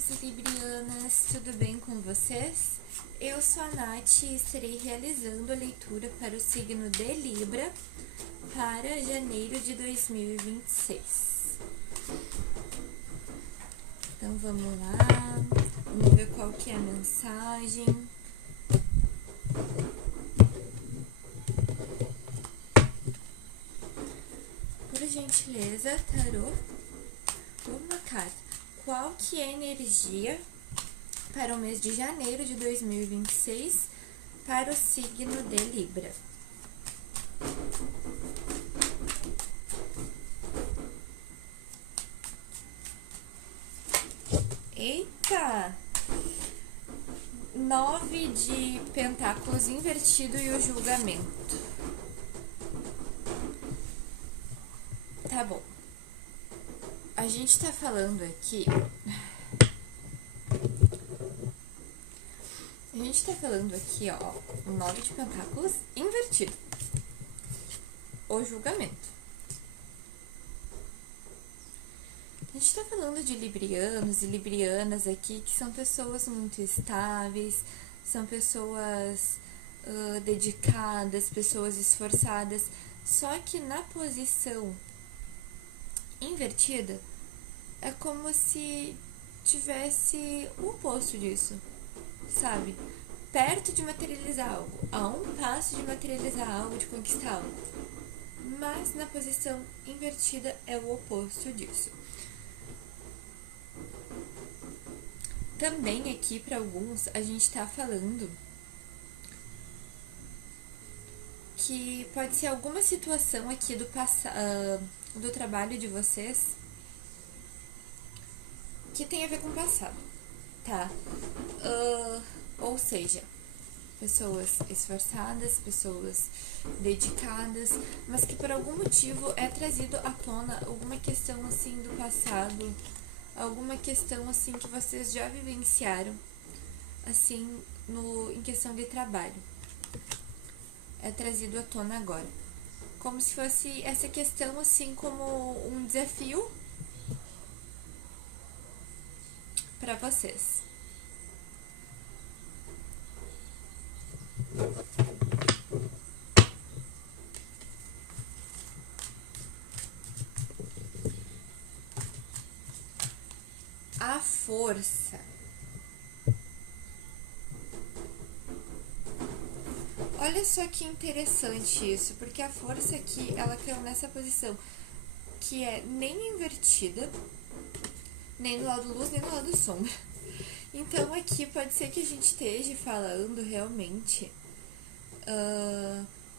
librianos e librianas, tudo bem com vocês? Eu sou a Nath e estarei realizando a leitura para o signo de Libra para janeiro de 2026. Então vamos lá, vamos ver qual que é a mensagem. Por gentileza, tarô, uma carta. Qual que é a energia para o mês de janeiro de 2026 para o signo de Libra? Eita! 9 de pentáculos invertido e o julgamento. Tá bom. A gente tá falando aqui... ó, 9 de pentáculos invertido. O julgamento. A gente tá falando de librianos e librianas aqui, que são pessoas muito estáveis, são pessoas dedicadas, pessoas esforçadas, só que na posição invertida é como se tivesse o oposto disso, sabe? Perto de materializar algo, a um passo de materializar algo, de conquistar algo, mas na posição invertida é o oposto disso. Também aqui para alguns a gente tá falando que pode ser alguma situação aqui do trabalho de vocês que tem a ver com o passado, tá? Ou seja, pessoas esforçadas, pessoas dedicadas, mas que por algum motivo é trazido à tona alguma questão assim do passado, alguma questão assim que vocês já vivenciaram, assim, em questão de trabalho. É trazido à tona agora. Como se fosse essa questão assim como um desafio para vocês. A força. Olha só que interessante isso, porque a força aqui, ela caiu nessa posição, que é nem invertida, nem do lado luz, nem do lado sombra. Então aqui pode ser que a gente esteja falando realmente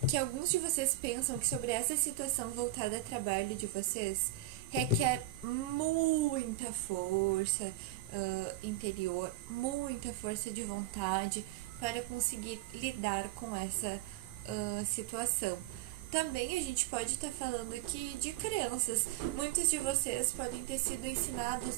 que alguns de vocês pensam que sobre essa situação voltada a trabalho de vocês requer muita força interior, muita força de vontade para conseguir lidar com essa situação. Também a gente pode estar falando aqui de crenças. Muitos de vocês podem ter sido ensinados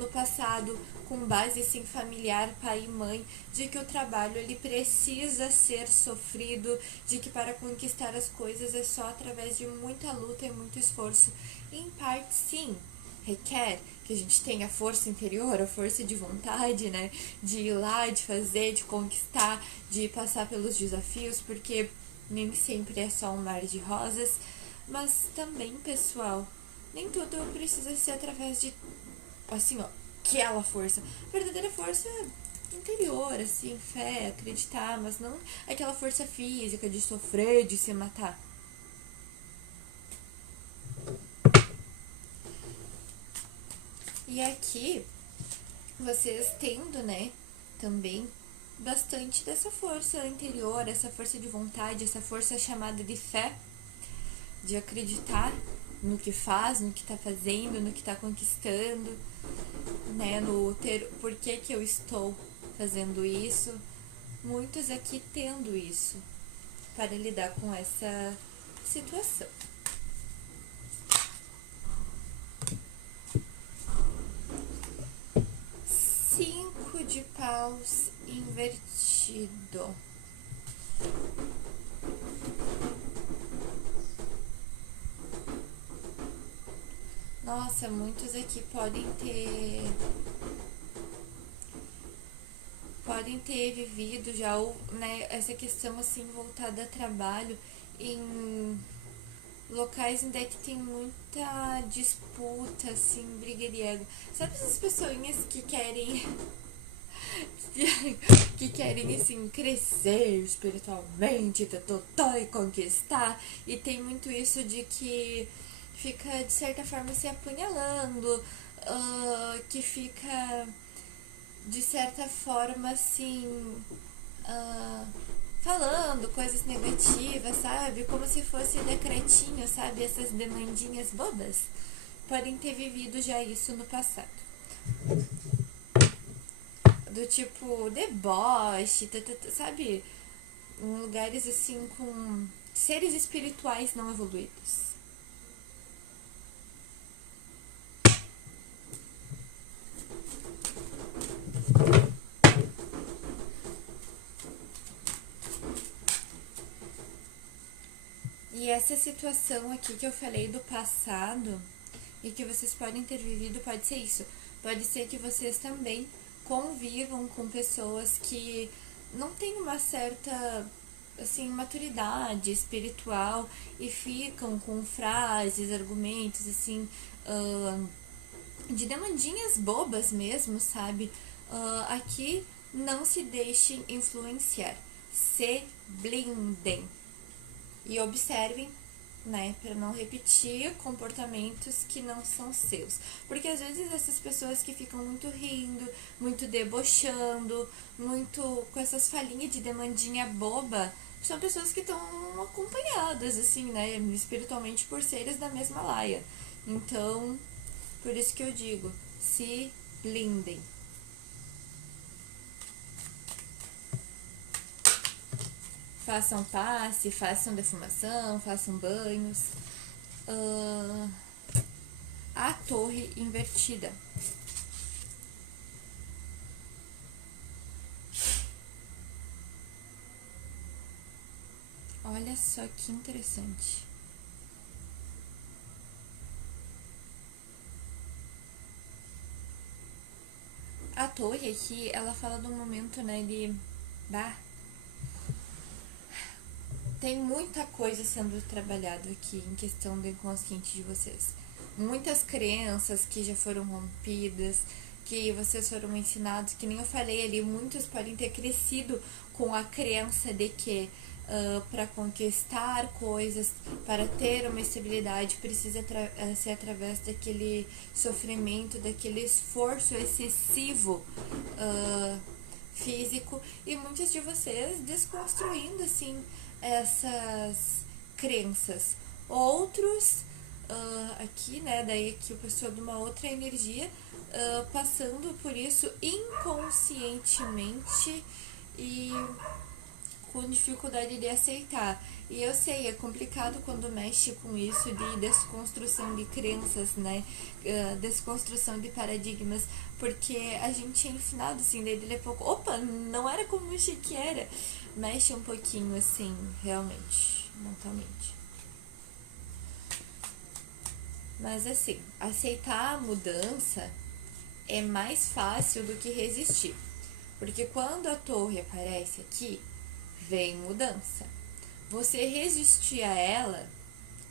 no passado, com base assim, familiar, pai e mãe, de que o trabalho ele precisa ser sofrido, de que para conquistar as coisas é só através de muita luta e muito esforço. Em parte, sim, requer que a gente tenha a força interior, a força de vontade, né? De ir lá, de fazer, de conquistar, de passar pelos desafios, porque nem sempre é só um mar de rosas, mas também, pessoal, nem tudo precisa ser através de, assim, ó, aquela força. Verdadeira força interior, assim, fé, acreditar, mas não aquela força física de sofrer, de se matar. E aqui, vocês tendo, né, também bastante dessa força interior, essa força de vontade, essa força chamada de fé, de acreditar no que faz, no que tá fazendo, no que tá conquistando, né, no ter por que eu estou fazendo isso. Muitos aqui tendo isso para lidar com essa situação. De paus invertido. Nossa, muitos aqui podem ter podem ter vivido já, né, essa questão assim voltada a trabalho em locais onde é que tem muita disputa, assim, briga de ego. Sabe essas pessoinhas que querem que querem assim crescer espiritualmente, tentar e conquistar, e tem muito isso de que fica de certa forma se apunhalando, que fica de certa forma assim falando coisas negativas, sabe? Como se fosse decretinho, sabe? Essas demandinhas bobas podem ter vivido já isso no passado. Do tipo deboche, sabe? Em lugares assim com seres espirituais não evoluídos. E essa situação aqui que eu falei do passado e que vocês podem ter vivido pode ser isso. Pode ser que vocês também convivam com pessoas que não têm uma certa assim maturidade espiritual e ficam com frases, argumentos assim de demandinhas bobas mesmo, sabe? Aqui não se deixem influenciar, se blindem e observem, né, para não repetir comportamentos que não são seus. Porque às vezes essas pessoas que ficam muito rindo, muito debochando, muito com essas falinhas de demandinha boba, são pessoas que estão acompanhadas, assim, né, espiritualmente por seres da mesma laia. Então, por isso que eu digo, se blindem. Façam passe, façam defumação, façam banhos. A torre invertida. Olha só que interessante. A torre aqui, ela fala do momento, né, de... Tem muita coisa sendo trabalhada aqui em questão do inconsciente de vocês. Muitas crenças que já foram rompidas, que vocês foram ensinados, que nem eu falei ali, muitos podem ter crescido com a crença de que para conquistar coisas, para ter uma estabilidade, precisa ser através daquele sofrimento, daquele esforço excessivo físico, e muitos de vocês desconstruindo assim essas crenças. Outros aqui, né, daí aqui o pessoal de uma outra energia passando por isso inconscientemente e com dificuldade de aceitar. E eu sei, é complicado quando mexe com isso de desconstrução de crenças, né? Desconstrução de paradigmas, porque a gente é ensinado assim, desde a pouco, opa, não era como eu achei que era. Mexe um pouquinho assim, realmente, mentalmente. Mas assim, aceitar a mudança é mais fácil do que resistir. Porque quando a torre aparece aqui, vem mudança. Você resistir a ela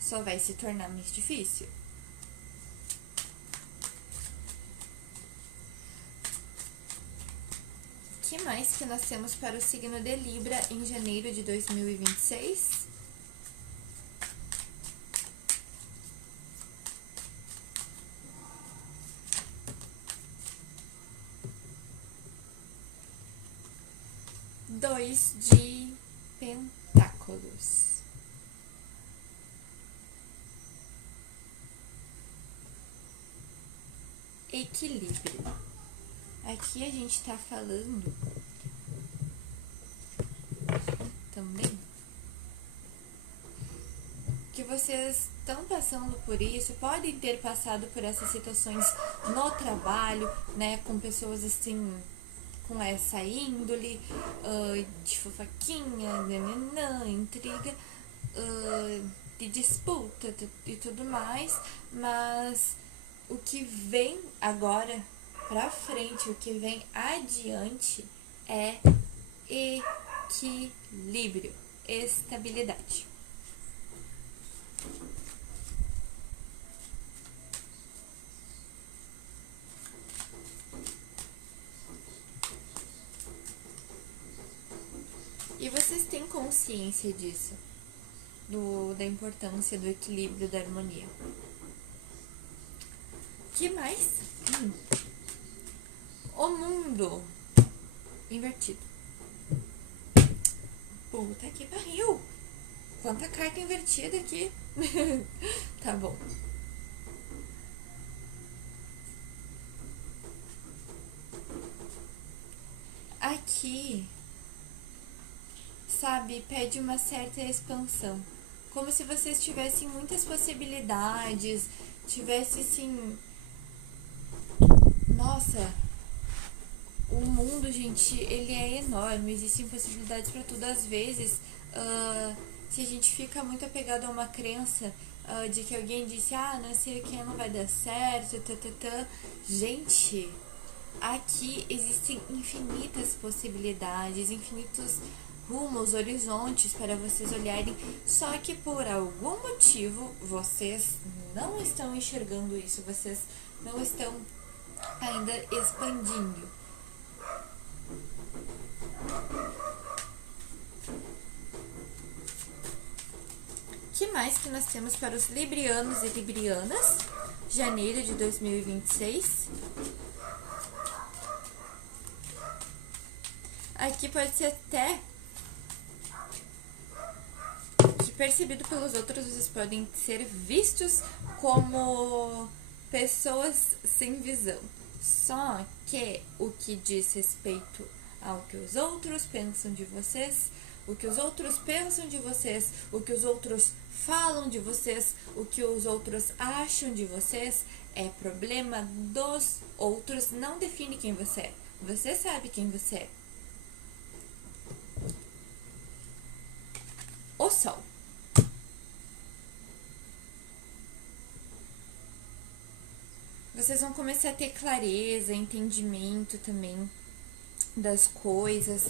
só vai se tornar mais difícil. O que mais que nós temos para o signo de Libra em janeiro de 2026? Dois de Pentáculos. Equilíbrio. Aqui a gente tá falando também que vocês estão passando por isso, podem ter passado por essas situações no trabalho, né, com pessoas assim, com essa índole de fofoquinha, nananã, intriga, de disputa e tudo mais, mas o que vem agora pra frente, o que vem adiante é equilíbrio, estabilidade. E vocês têm consciência disso, da importância do equilíbrio, da harmonia. Que mais? O mundo invertido. Puta que pariu! Quanta carta invertida aqui. Tá bom. Aqui, sabe, pede uma certa expansão. Como se vocês tivessem muitas possibilidades, tivesse assim... Nossa, o mundo, gente, ele é enorme, existem possibilidades para tudo. Às vezes, se a gente fica muito apegado a uma crença de que alguém disse, não sei o que, não vai dar certo, gente, aqui existem infinitas possibilidades, infinitos rumos, horizontes para vocês olharem, só que por algum motivo vocês não estão enxergando isso, vocês não estão ainda expandindo. O que mais que nós temos para os librianos e librianas? Janeiro de 2026. Aqui pode ser até que percebido pelos outros, vocês podem ser vistos como pessoas sem visão. Só que o que diz respeito ao que os outros pensam de vocês, o que os outros pensam de vocês, o que os outros falam de vocês, o que os outros acham de vocês, é problema dos outros, não define quem você é. Você sabe quem você é. O Sol. Vocês vão começar a ter clareza, entendimento também das coisas,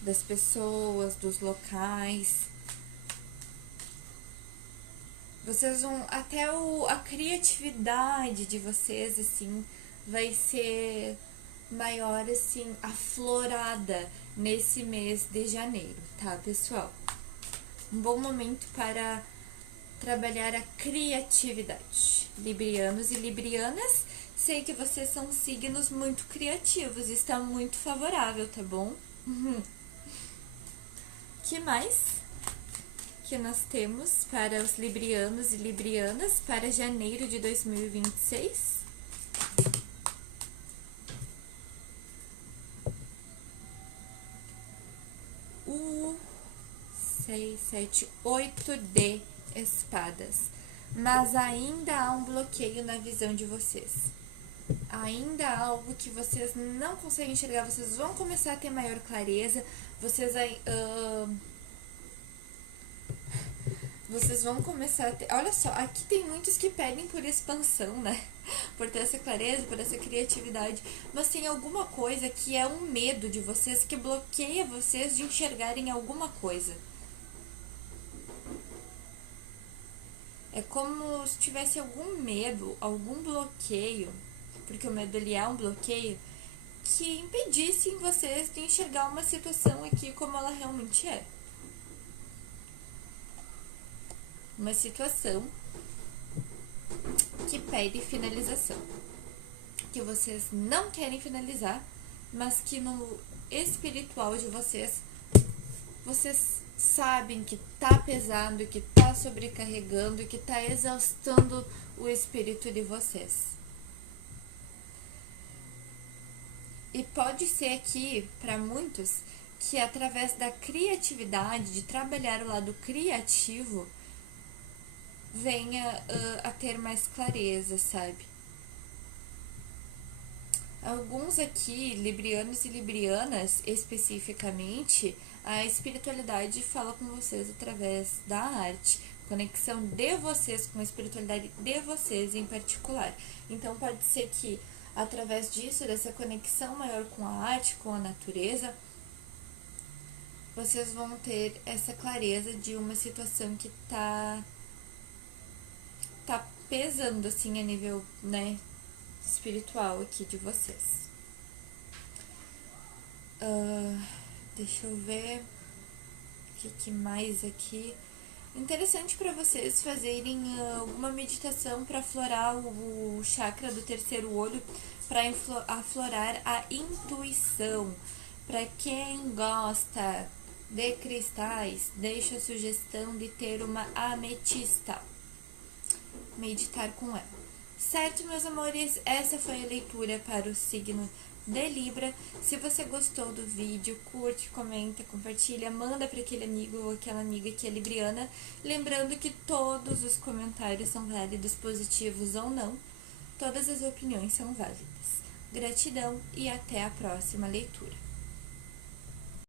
das pessoas, dos locais. Vocês vão... Até a criatividade de vocês, assim, vai ser maior, assim, aflorada nesse mês de janeiro, tá, pessoal? Um bom momento para trabalhar a criatividade. Librianos e librianas, sei que vocês são signos muito criativos, está muito favorável, tá bom? Que mais que nós temos para os librianos e librianas para janeiro de 2026? O 6, 7, 8 de espadas. Mas ainda há um bloqueio na visão de vocês. Ainda há algo que vocês não conseguem enxergar. Vocês vão começar a ter maior clareza. Vocês vão começar a ter... Olha só, aqui tem muitos que pedem por expansão, né? Por ter essa clareza, por essa criatividade. Mas tem alguma coisa que é um medo de vocês, que bloqueia vocês de enxergarem alguma coisa. É como se tivesse algum medo, algum bloqueio, porque o medo ele é um bloqueio, que impedissem vocês de enxergar uma situação aqui como ela realmente é. Uma situação que pede finalização, que vocês não querem finalizar, mas que no espiritual de vocês sabem que tá pesado, que tá sobrecarregando, que tá exaustando o espírito de vocês. E pode ser aqui, para muitos, que através da criatividade, de trabalhar o lado criativo, venha a ter mais clareza, sabe? Alguns aqui, librianos e librianas, especificamente, a espiritualidade fala com vocês através da arte, conexão de vocês com a espiritualidade de vocês em particular. Então pode ser que através disso, dessa conexão maior com a arte, com a natureza, vocês vão ter essa clareza de uma situação que tá pesando assim a nível, né, espiritual aqui de vocês. Deixa eu ver o que mais aqui. Interessante para vocês fazerem alguma meditação para aflorar o chakra do terceiro olho, para aflorar a intuição. Para quem gosta de cristais, deixo a sugestão de ter uma ametista. Meditar com ela. Certo, meus amores? Essa foi a leitura para o signo de Libra. Se você gostou do vídeo, curte, comenta, compartilha, manda para aquele amigo ou aquela amiga que é libriana. Lembrando que todos os comentários são válidos, positivos ou não. Todas as opiniões são válidas. Gratidão e até a próxima leitura.